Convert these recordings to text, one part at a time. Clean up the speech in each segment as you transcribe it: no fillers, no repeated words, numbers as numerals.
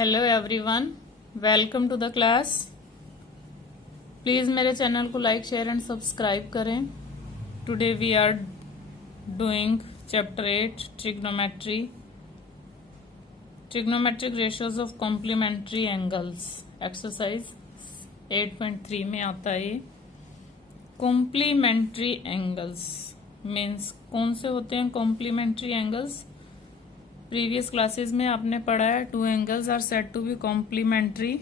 Hello everyone, welcome to the class. Please मेरे channel को like share and subscribe करें। Today we are doing chapter 8 trigonometric ratios of complementary angles. Exercise 8.3 में आता है ये। Complementary angles means कौन से होते हैं कॉम्प्लीमेंट्री एंगल्स? प्रीवियस क्लासेस में आपने पढ़ा है two angles are said to be complementary.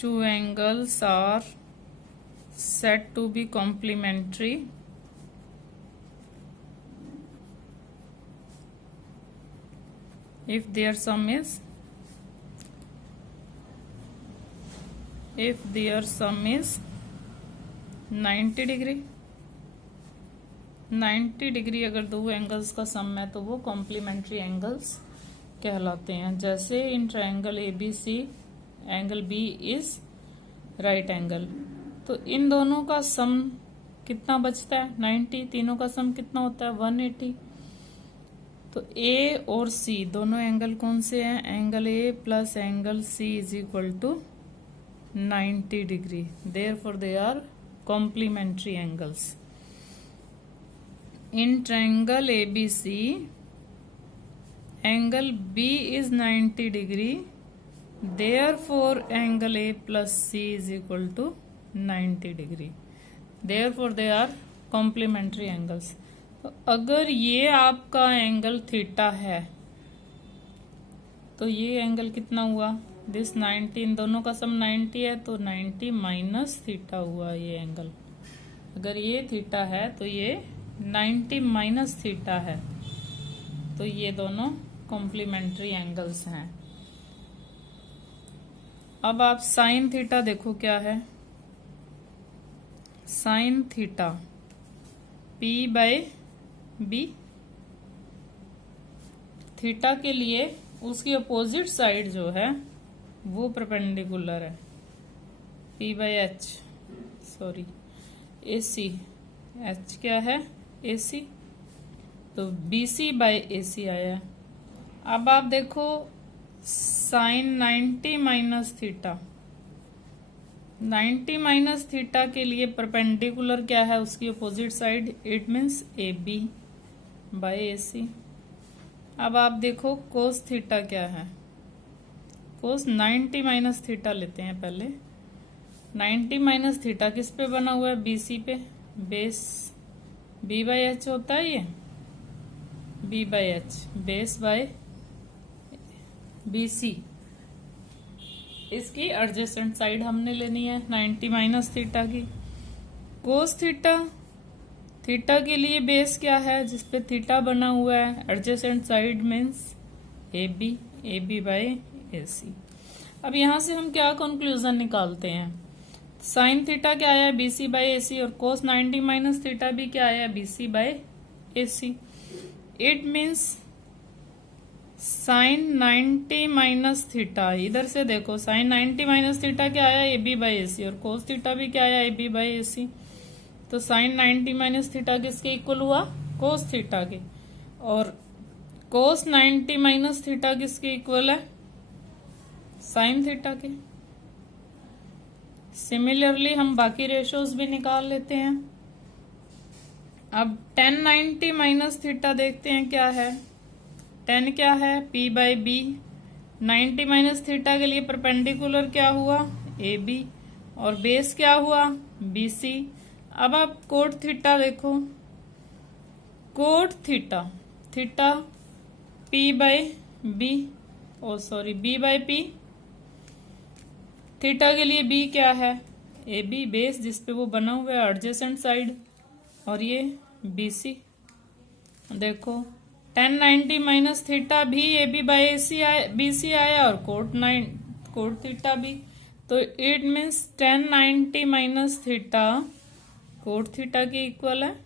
Two angles are said to be complementary if their sum is 90 degree. 90 degree अगर दो एंगल्स का सम है तो वो कॉम्प्लीमेंट्री एंगल्स कहलाते हैं। जैसे in triangle ABC angle B is right angle, तो इन दोनों का सम कितना बचता है 90। तीनों का सम कितना होता है 180। तो A और C दोनों एंगल कौन से हैं? Angle A plus angle C is equal to 90 degree. Therefore they are complementary angles. In triangle ABC, angle B is 90 degree. Therefore, angle A plus C is equal to 90 degree. Therefore, they are complementary angles. तो अगर ये आपका angle theta है तो ये angle कितना हुआ? This 90, इन दोनों का सम 90 है तो 90 माइनस थीटा हुआ ये एंगल। अगर ये थीटा है तो ये 90 माइनस थीटा है, तो ये दोनों कॉम्प्लीमेंट्री एंगल्स हैं। अब आप साइन थीटा देखो क्या है। Sine theta P/B। थीटा के लिए उसकी अपोजिट साइड जो है वो परपेंडिकुलर है। P/H, सॉरी AC, H क्या है AC, तो BC/AC आया। अब आप देखो sine 90 minus theta, 90 minus theta के लिए परपेंडिकुलर क्या है उसकी opposite side? It means AB/AC। अब आप देखो कोस थीटा क्या है? कोस 90 माइनस थीटा लेते हैं पहले। 90 माइनस थीटा किस पे बना हुआ है? BC पे। बेस B/H होता है ये, B/H बेस बाय BC। इसकी एडजेसेंट साइड हमने लेनी है 90 माइनस थीटा की। कोस थीटा, थीटा के लिए बेस क्या है जिसपे थीटा बना हुआ है? Adjacent side means AB/AC। अब यहां से हम क्या कंक्लूजन निकालते हैं? साइन थीटा क्या आया? BC/AC। और कोस 90 माइनस थीटा भी क्या आया? BC/AC। It means sign 90 minus theta, इधर से देखो साइन 90 माइनस थीटा क्या आया? AB/AC। और कोस थीटा भी क्या आया? AB/AC। तो साइन 90 माइनस थीटा किसके इक्वल हुआ? कोस थीटा के। और कोस 90 माइनस थीटा किसके इक्वल है? साइन थीटा के। सिमिलरली हम बाकी रेशियोज भी निकाल लेते हैं। अब tan 90 माइनस थीटा देखते हैं क्या है। tan क्या है? P/B। 90 माइनस थीटा के लिए परपेंडिकुलर क्या हुआ? AB। और बेस क्या हुआ? BC। अब आप कोट थीटा देखो। कोट थीटा, थीटा P/B, ओ सॉरी B/P। थीटा के लिए B क्या है? AB बेस जिसपे वो बना हुआ है एडजेसेंट साइड, और ये BC। देखो tan 90 माइनस थीटा भी AB/AC आया, BC आया, और कोट थीटा भी। तो it means tan 90 minus theta cot theta के इक्वल है।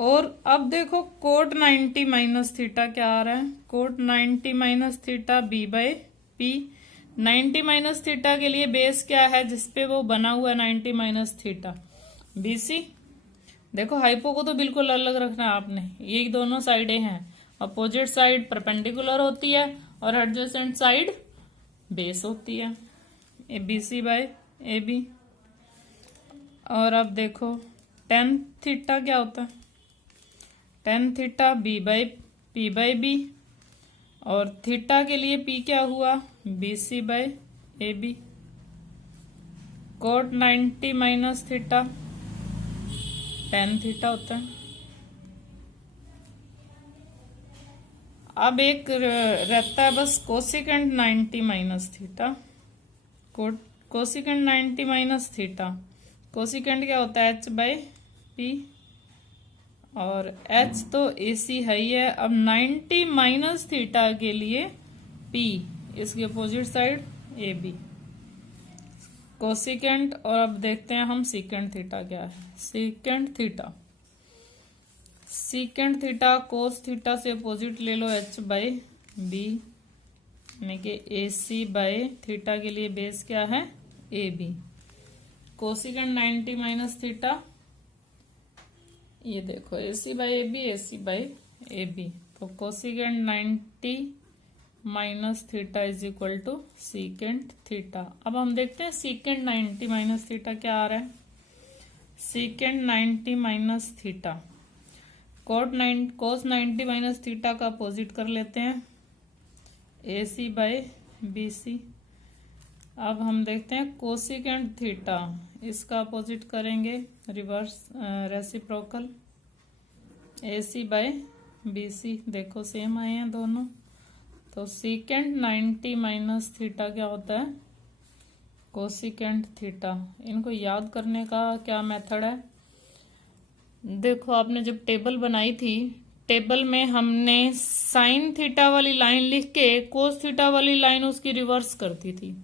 और अब देखो कोट 90 माइनस थीटा क्या आ रहा है? Cot 90 minus theta B/P। 90 minus theta के लिए बेस क्या है जिसपे वो बना हुआ है 90 माइनस थीटा? BC। देखो हाइपो को तो बिल्कुल अलग रखना है आपने, ये दोनों साइडें हैं। अपोजिट साइड परपेंडिकुलर होती है और एडजेसेंट साइड बेस होती है, A B C by A B. और अब देखो टेन थीटा क्या होता है, tan theta B by P by B, और थीटा के लिए पी क्या हुआ, B C by A B. Cot 90 minus theta tan theta होता है। अब एक रहता है बस cosecant 90 minus theta, cosecant 90 minus theta, cosecant क्या होता है, एच बाई पी, और एच तो एसी है ही है। अब 90 माइनस थीटा के लिए पी, इसके opposite side A B, cosecant. और अब देखते हैं हम सीकेंट थीटा क्या है, secant theta, secant theta cos theta से अपोजिट ले लो एच बाई बी, यानी कि ए सी बाई थीटा के लिए बेस क्या है, A B. Cosecant 90 minus theta, ये देखो A C by A B, A C by A B, तो cosecant 90 minus theta is equal to secant theta. अब हम देखते हैं सीकेंट 90 माइनस थीटा क्या आ रहा है, सीकेंट 90 माइनस थीटा, कोस 90 माइनस थीटा का अपोजिट कर लेते हैं, ए सी बाई बी सी। अब हम देखते हैं कोसिकेंट थीटा, इसका अपोजिट करेंगे reverse reciprocal, A C by B C, देखो सेम आए हैं दोनों। तो सीकेंट 90 माइनस थीटा क्या होता है, कोसिकेंट थीटा। इनको याद करने का क्या मेथड है, देखो आपने जब टेबल बनाई थी, टेबल में हमने साइन थीटा वाली लाइन लिख के कोस थीटा वाली लाइन उसकी रिवर्स करती थी,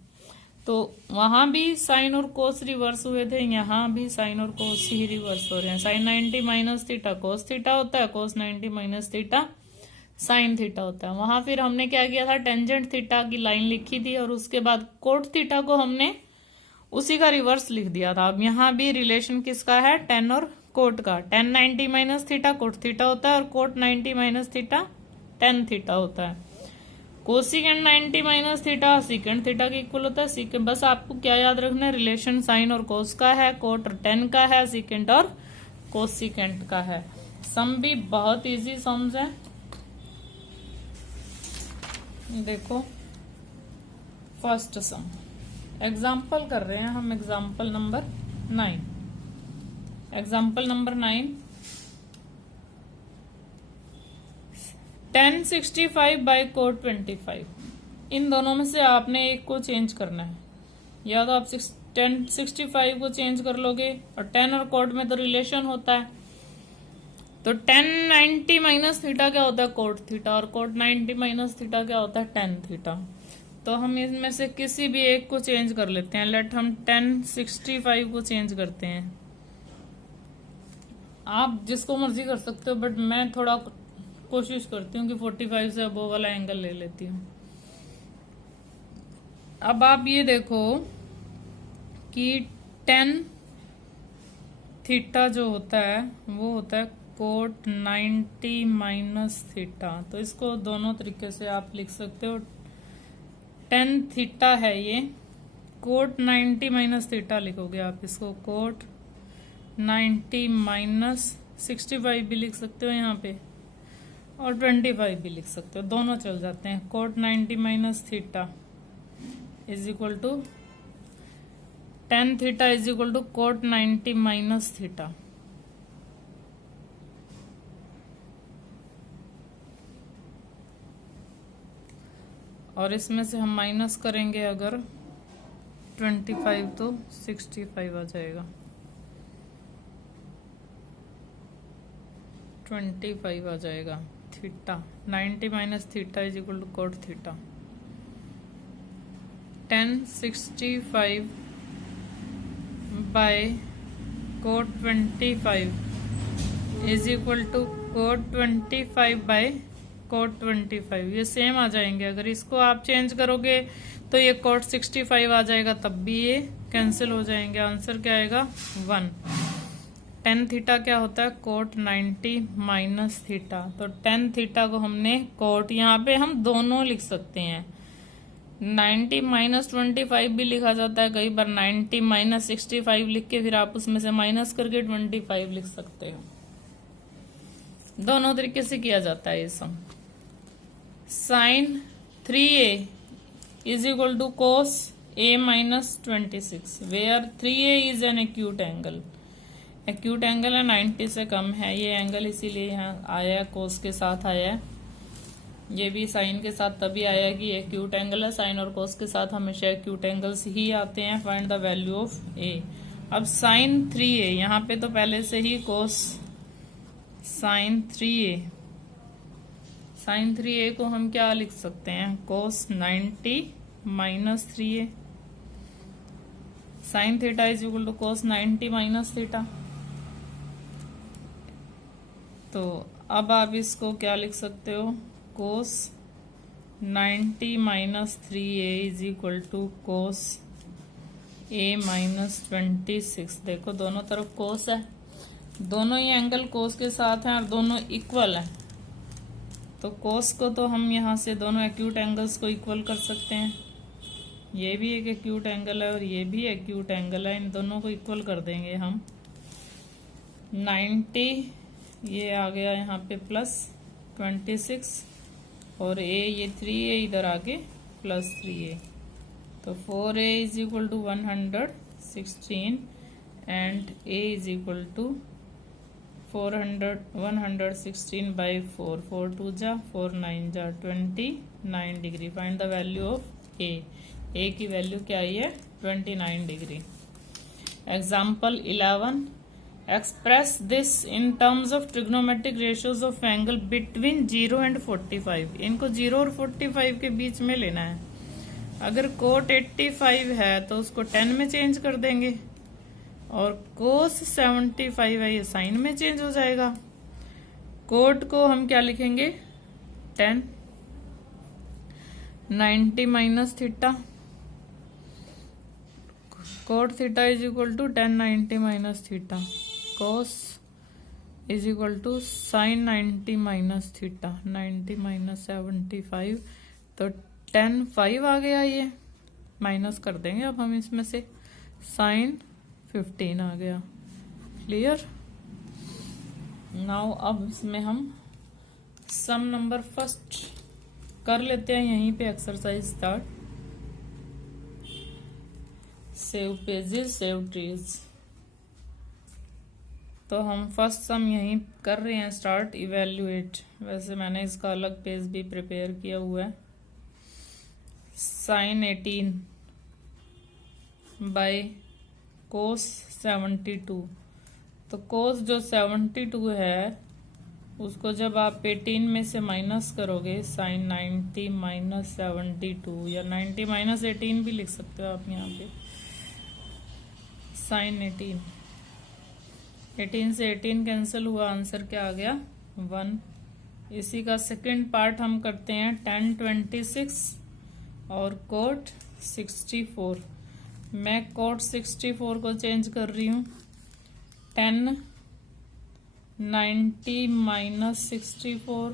तो वहां भी साइन और कोस रिवर्स हुए थे, यहाँ भी साइन और कोस ही रिवर्स हो रहे हैं। Sine 90 minus theta cos theta होता है, cos 90 minus theta sine theta होता है। वहां फिर हमने क्या किया था, टेंजेंट थीटा की लाइन लिखी थी और उसके बाद कोट थीटा को हमने उसी का रिवर्स लिख दिया था। अब यहाँ भी रिलेशन किसका है, टेन और कोट का। Tan 90 minus theta cot theta होता है और cot 90 minus theta tan theta होता है। Cosecant 90 minus theta secant theta के इक्वल होता है। सीकेंट बस आपको क्या याद रखना है, रिलेशन साइन और कोस का है, कोट और टेन का है, सीकेंट और कोसिकेंट का है। सम भी बहुत इजी सम्स है। देखो फर्स्ट सम एग्जाम्पल कर रहे हैं हम, example number 9। Example number 9, 1065 by cot 25। इन दोनों में से आपने एक को चेंज करना है, या तो आप 1065 को चेंज कर लोगे, और 10 और कोट में तो रिलेशन होता है, तो 1090 माइनस थीटा क्या होता है, कोट थीटा, और कोट 90 माइनस थीटा क्या होता है, टेन थीटा। तो हम इनमें से किसी भी एक को चेंज कर लेते हैं। लेट हम 1065 को चेंज करते हैं, आप जिसको मर्जी कर सकते हो, बट मैं थोड़ा कोशिश करती हूँ कि 45 से अबोव वाला एंगल ले लेती हूँ। अब आप ये देखो कि 10 थीटा जो होता है वो होता है कोट 90 माइनस थीटा, तो इसको दोनों तरीके से आप लिख सकते हो। 10 थीटा है ये, कोट 90 माइनस थीटा लिखोगे आप इसको, कोट 90 माइनस 65 भी लिख सकते हो यहाँ पे, और 25 भी लिख सकते हो, दोनों चल जाते हैं। Cot 90 minus theta is equal to 10 theta is equal to cot 90 minus theta. और इसमें से हम माइनस करेंगे अगर 25 तो 65 आ जाएगा, 25 आ जाएगा। Theta 90 minus theta is equal to cot theta. 1065 by cot 25 is equal to cot 25 by cot 25, ये सेम आ जाएंगे। अगर इसको आप चेंज करोगे तो ये कोट 65 आ जाएगा, तब भी ये कैंसिल हो जाएंगे। आंसर क्या आएगा, 1। टेन थीटा क्या होता है, कोट 90 माइनस थीटा। तो टेन थीटा को हमने कोट, यहाँ पे हम दोनों लिख सकते हैं, 90 माइनस 25 भी लिखा जाता है, कई बार 90 माइनस 65 लिख के फिर आप उसमें से माइनस करके 25 लिख सकते हो। दोनों तरीके से किया जाता है ये sum. Sine 3a is equal to cos a minus 26, where 3a is an acute angle. Acute angle है 90 से कम है ये एंगल, इसीलिए यहाँ आया है, कोस के साथ आया है। ये भी साइन के साथ तभी आया कि एक्यूट एंगल है, साइन और कोस के साथ हमेशा एक्यूट एंगल्स ही आते हैं। Find the value of a। अब साइन 3a, यहाँ पे तो पहले से ही कोस साइन 3a, साइन 3a को हम क्या लिख सकते हैं, cos 90 minus 3a। Sine theta is equal to cos 90 minus theta. तो अब आप इसको क्या लिख सकते हो, cos 90 minus 3a is equal to cos a minus 26। देखो दोनों तरफ कोस है, दोनों ही एंगल कोस के साथ हैं और दोनों इक्वल हैं। तो कोस को तो हम यहाँ से दोनों एक्यूट एंगल्स को इक्वल कर सकते हैं। ये भी एक एक्यूट एंगल है और ये भी एक्यूट एंगल है, इन दोनों को इक्वल कर देंगे हम। 90 ये आ गया यहाँ पे प्लस 26 और a ये 3a इधर आके प्लस 3a। तो 4a is equal to 116 and a is equal to 116 by 4, 4 2 जा 4 9 जा 29 degree. Find the value of a। a की वैल्यू क्या आई है, 29 degree. Example 11, express this in terms of trigonometric ratios of angle between 0 and 45। इनको 0 और 45 के बीच में लेना है। अगर कोट 85 है तो उसको 10 में चेंज कर देंगे, और कोस 75 है ये साइन में चेंज हो जाएगा। कोट को हम क्या लिखेंगे, 10, 90 minus theta, cot theta is equal to 10 90 minus theta, cos is equal to sine 90 minus theta, 90 minus 75। तो 10 5 आ गया, ये माइनस कर देंगे अब हम इसमें से, साइन 15 आ गया। क्लियर। नाउ अब इसमें हम सम नंबर फर्स्ट कर लेते हैं, यहीं पे exercise start. Save pages save trees. तो हम फर्स्ट सम यहीं कर रहे हैं स्टार्ट, इवेल्युएट। वैसे मैंने इसका अलग पेज भी प्रिपेयर किया हुआ है। Sine 18 by cos 72। तो कोस जो 72 है उसको जब आप 18 में से माइनस करोगे, साइन 90 माइनस 72, या 90 माइनस 18 भी लिख सकते हो आप यहाँ पे। साइन 18 से 18 कैंसिल हुआ, आंसर क्या आ गया, 1। इसी का सेकंड पार्ट हम करते हैं, tan 26 और कोट 64। मैं कोट 64 को चेंज कर रही हूँ, 10 90 माइनस 64।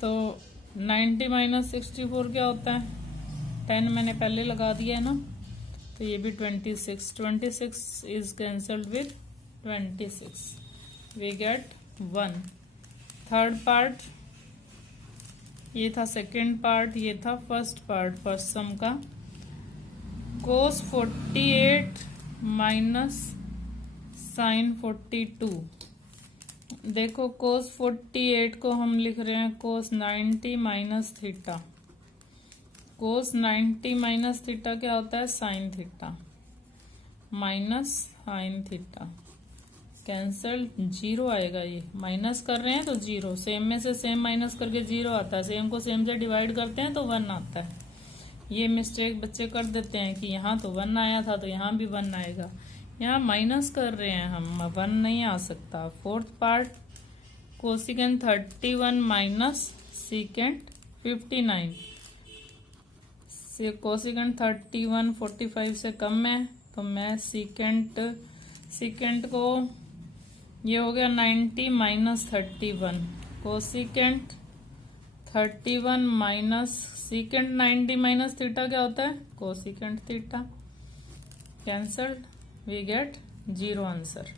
तो 90 माइनस 64 क्या होता है, 10 मैंने पहले लगा दिया है ना, तो ये भी 26 is cancelled with 26, we get 1। Third part ये था, सेकेंड पार्ट ये था, फर्स्ट पार्ट फर्स्ट सम का। कोस 48 माइनस साइन 42। देखो कोस 48 को हम लिख रहे हैं कोस 90 माइनस थीटा। कोस 90 माइनस थीटा क्या होता है, sine theta minus sine theta, cancel, 0 आएगा। ये माइनस कर रहे हैं तो 0, सेम में से सेम माइनस करके 0 आता है, सेम को सेम से डिवाइड करते हैं तो 1 आता है। ये मिस्टेक बच्चे कर देते हैं कि यहाँ तो 1 आया था तो यहाँ भी 1 आएगा। यहाँ माइनस कर रहे हैं हम, 1 नहीं आ सकता। Fourth part, cosecant 31 minus secant 59। Cosecant 31 45 से कम है, तो मैं सीकेंट को ये हो गया 90 minus 31, cosecant 31 minus secant 90 minus theta क्या होता है, cosecant theta. Cancelled, we get 0 answer.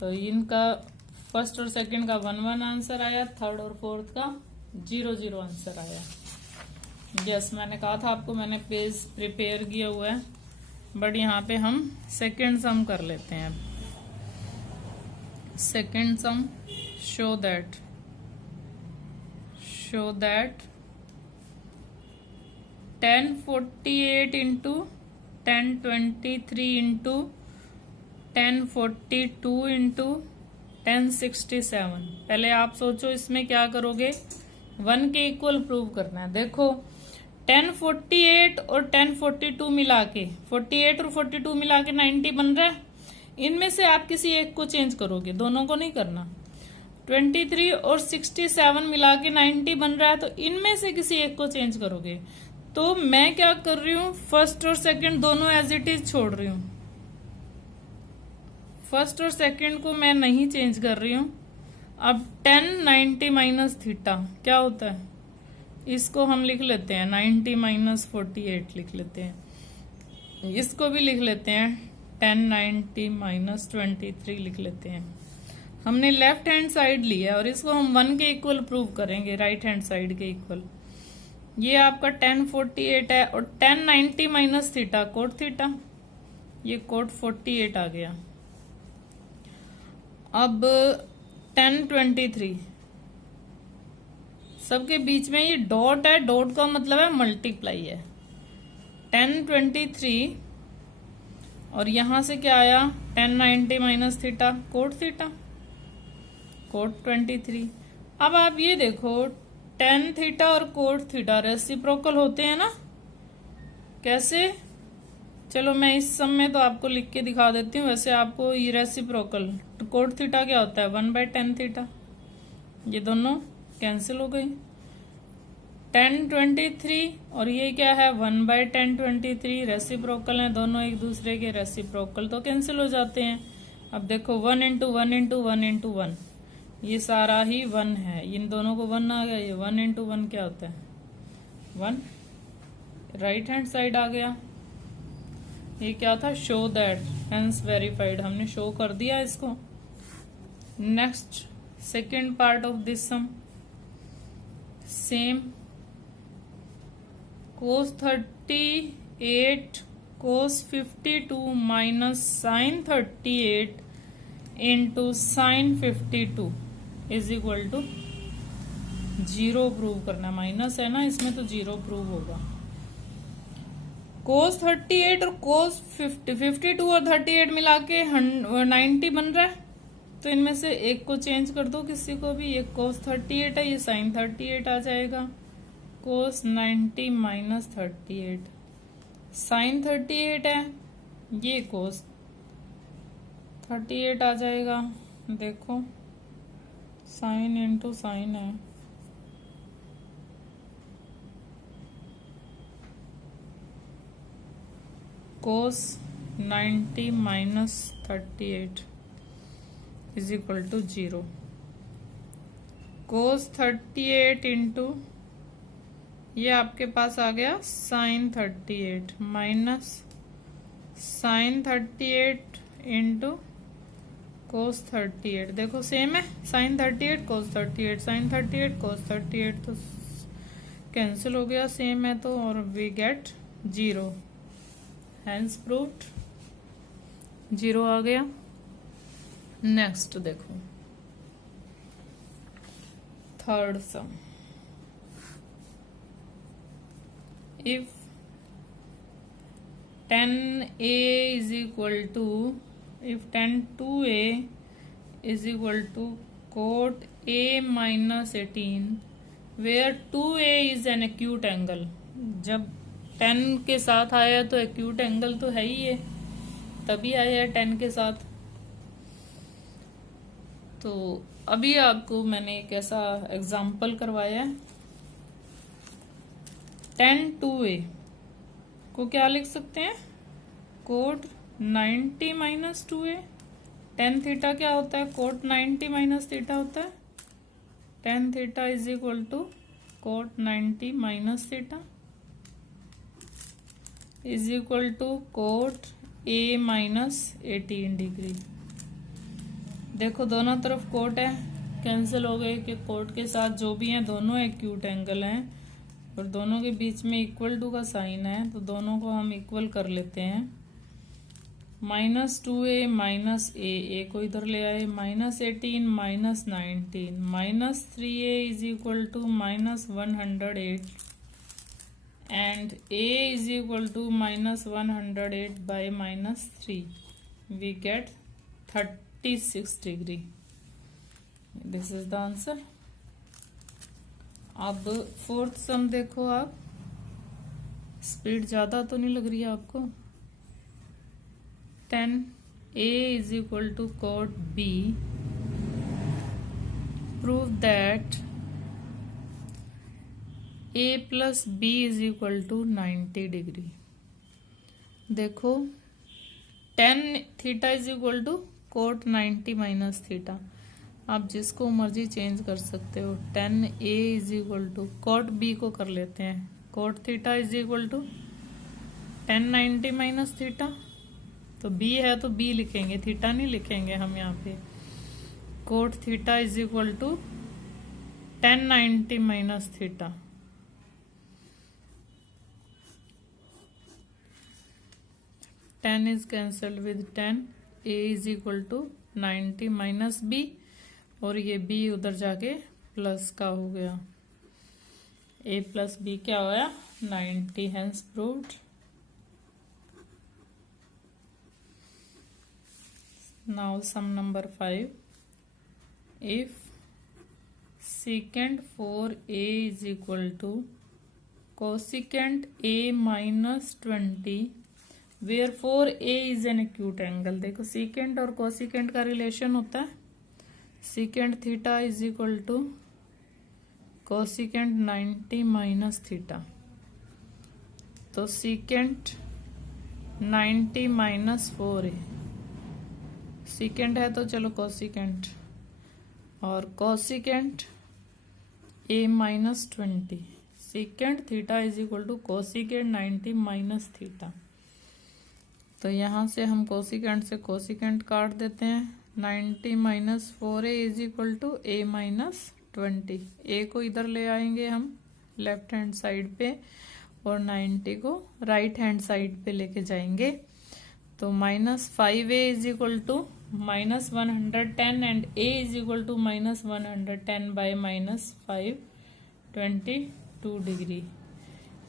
तो इनका फर्स्ट और सेकंड का 1-1 आंसर आया, थर्ड और फोर्थ का 0-0 आंसर आया। यस, मैंने कहा था आपको, मैंने पेज प्रिपेयर किया हुआ है, बट यहाँ पे हम सेकंड सम कर लेते हैं। Second some, show that 1048 into 1023 into 1042 into 1067। पहले आप सोचो इसमें क्या करोगे, 1 के इक्वल प्रूव करना है। देखो 1048 और 1042 मिला के 48 और 42 मिला के 90 बन रहा है। इनमें से आप किसी एक को चेंज करोगे, दोनों को नहीं करना। 23 और 67 मिला के 90 बन रहा है, तो इनमें से किसी एक को चेंज करोगे। तो मैं क्या कर रही हूं, फर्स्ट और सेकंड दोनों एज इट इज छोड़ रही हूं। फर्स्ट और सेकंड को मैं नहीं चेंज कर रही हूं। अब 10 90 माइनस थीटा क्या होता है, इसको हम लिख लेते हैं 90 माइनस 48 लिख लेते हैं। इसको भी लिख लेते हैं 10 90 माइनस 23 लिख लेते हैं। हमने लेफ्ट हैंड साइड ली है और इसको हम 1 के इक्वल प्रूव करेंगे, राइट हैंड साइड के इक्वल। ये आपका 1048 है और 10 90 माइनस थीटा कोट थीटा, ये कोट 48 आ गया। अब 1023, सबके बीच में ये डॉट है, डॉट का मतलब है मल्टीप्लाई है। 1023 और यहां से क्या आया 10 90 minus theta cot theta, cot 23। अब आप ये देखो 10 थीटा और कोट थीटा रेसिप्रोकल होते हैं ना, कैसे? चलो मैं इस सम में तो आपको लिख के दिखा देती हूँ, वैसे आपको ये रेसिप्रोकल कोट थीटा क्या होता है 1/10 थीटा, ये दोनों कैंसिल हो गई। 1023 और ये क्या है 1/1023, रेसिप्रोकल है दोनों एक दूसरे के, रेसिप्रोकल तो कैंसिल हो जाते हैं। अब देखो 1 इंटू 1 इंटू 1 इंटू 1, ये सारा ही 1 है, इन दोनों को 1 आ गया। ये 1 इंटू 1 क्या होता है 1, राइट हैंड साइड आ गया। ये क्या था, शो दैट, हेंस वेरीफाइड, हमने शो कर दिया इसको। Next second part of this sum, same cos 38 cos 52 minus sine 38 into sine 52 is equal to 0 prove करना। माइनस है ना इसमें, तो 0 प्रूव होगा। cos 38 और cos 52 और 38 मिला के 90 बन रहा है, तो इनमें से एक को चेंज कर दो किसी को भी। ये cos 38 है, ये sin 38 आ जाएगा। cos 90 माइनस 38 sin 38 है, ये cos 38 आ जाएगा। देखो sin इंटू साइन है, cos 90 minus 38 is equal to 0। cos 38 into ये आपके पास आ गया sin 38 minus sin 38 into cos 38। देखो सेम है, sin 38 cos 38 sin 38 cos 38, तो कैंसिल हो गया, सेम है तो, और वी गेट 0, हैंस प्रूव्ड, 0 आ गया। नेक्स्ट देखो third some, if 10a is equal to, if 10(2a) is equal to cot a minus 18 where 2a is an acute angle। जब 10 के साथ आया तो acute angle तो है ही है, तभी आया है 10 के साथ। तो अभी आपको मैंने एक ऐसा एग्जाम्पल करवाया है, 10(2a) को क्या लिख सकते हैं, cot 90 minus 2a, ten theta क्या होता है? कोट 90 माइनस थीटा होता है। Tan theta is equal to cot 90 minus theta is equal to cot a minus 18 degree. देखो दोनों तरफ कोट है, कैंसिल हो गए कि कोट के साथ जो भी हैं दोनों एक्यूट एंगल हैं और दोनों के बीच में इक्वल टू का साइन है, तो दोनों को हम इक्वल कर लेते हैं। -2a माइनस ए को इधर ले आए, -18 minus 19 -3a is equal to -108 and a is equal to -108 by -3 we get 36 degree. This is the answer. अब फोर्थ सम देखो आप, स्पीड ज्यादा तो नहीं लग रही है आपको? 10a is equal to cot b, prove that a plus b is equal to 90 degree. देखो 10 theta is equal to cot 90 minus theta, आप जिसको मर्जी चेंज कर सकते हो। 10a is equal to cot b को कर लेते हैं, cot theta is equal to 1090 minus theta, तो b है तो b लिखेंगे, थीटा नहीं लिखेंगे हम यहाँ पे। Cot theta is equal to 1090 minus theta, tan is cancelled with 10, a is equal to 90 minus b, और ये b उधर जाके प्लस का हो गया, a प्लस b क्या होया? 90, hence proved. Now sum number 5. If secant 4a is equal to cosecant a minus 20, where 4a is an acute angle। देखो secant और cosecant का रिलेशन होता है, secant थीटा इज इक्वल टू cosecant 90 माइनस थीटा, तो secant 90 माइनस 4a, सीकेंट है तो चलो कोसिकेंट, और cosecant a minus 20, secant theta is equal to cosecant 90 minus theta. तो यहाँ से हम कोसिकेंट से कोसिकेंट काट देते हैं, 90 minus 4a is equal to a minus 20, a को इधर ले आएंगे हम लेफ्ट हैंड साइड पे और 90 को राइट हैंड साइड पे लेके जाएंगे, तो -5a is equal to -110 and a is equal to -110 by -522 degree.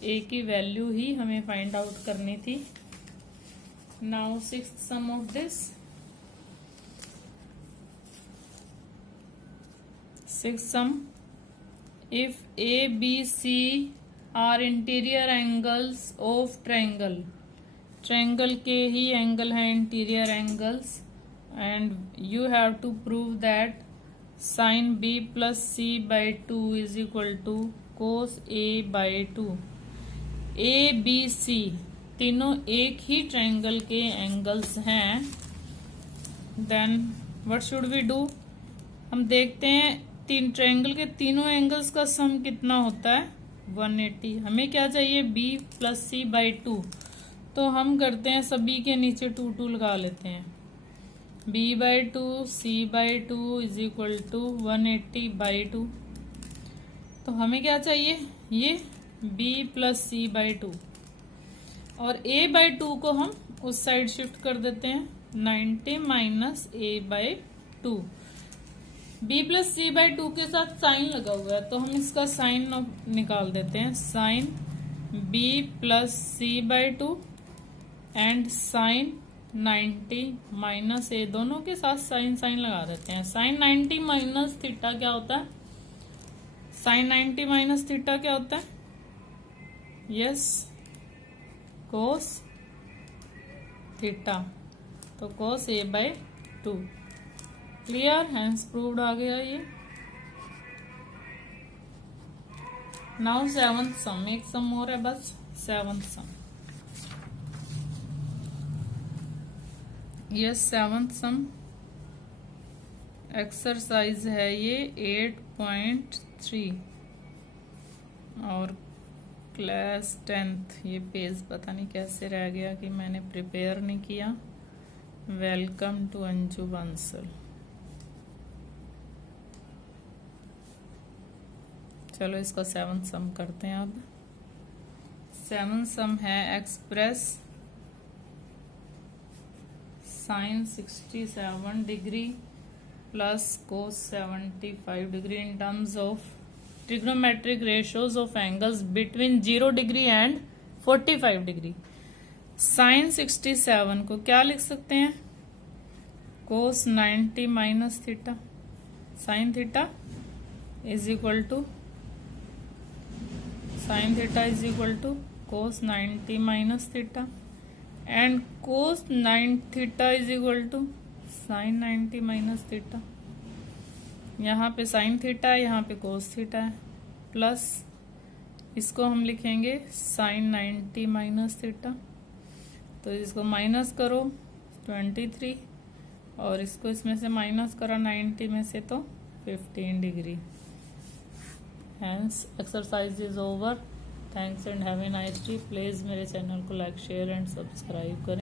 a की वैल्यू ही हमें फाइंड आउट करनी थी। Now sixth sum of this, sixth sum, if a b c are interior angles of triangle, triangle के ही angle हैं interior angles, and you have to prove that sin b plus c by 2 is equal to cos a by 2। a b c तीनों एक ही triangle के angles हैं, then what should we do? हम देखते हैं तीन ट्रायंगल के तीनों एंगल्स का सम कितना होता है, 180। हमें क्या चाहिए? b प्लस c बाई 2, तो हम करते हैं सभी के नीचे 2 लगा लेते हैं, b by 2 c by 2 is equal to 180 by 2। तो हमें क्या चाहिए? ये b प्लस c बाई 2, और a बाई 2 को हम उस साइड शिफ्ट कर देते हैं, 90 minus a by 2। b plus c by 2 के साथ साइन लगा हुआ है, तो हम इसका साइन निकाल देते हैं, sine b plus c by 2 and sine 90 minus A, दोनों के साथ साइन साइन लगा देते हैं। साइन 90 माइनस थीटा क्या होता है? साइन 90 माइनस थीटा क्या होता है? यस, कोस थीटा, तो कोस ए बाई 2। क्लियर, हैंस प्रूव्ड आ गया ये। नाउ सेवंथ सम, एक सम और है बस, सेवंथ सम। Yes, seventh sum, एक्सरसाइज है ये 8.3 और क्लास 10th। ये पेज पता नहीं कैसे रह गया कि मैंने प्रिपेयर नहीं किया। Welcome to Anju Bansal. चलो इसका 7 सम करते हैं। अब 7 सम है express sine 67 degree plus cos 75 degree in terms of trigonometric ratios of angles between 0 degree and 45 degree. Sine 67 को क्या लिख सकते हैं? Cos 90 minus theta sine theta is equal to sine theta is equal to cos 90 minus theta and cos 9 theta is equal to sine 90 minus theta. यहाँ पे sine theta है, यहाँ पे कोस थीटा है, प्लस इसको हम लिखेंगे साइन 90 माइनस थीटा। तो इसको माइनस करो 23 और इसको इसमें से माइनस करा 90 में से तो 15 degree. Hence exercise is over. Thanks and have a nice day. Please मेरे चैनल को लाइक शेयर एंड सब्सक्राइब करें।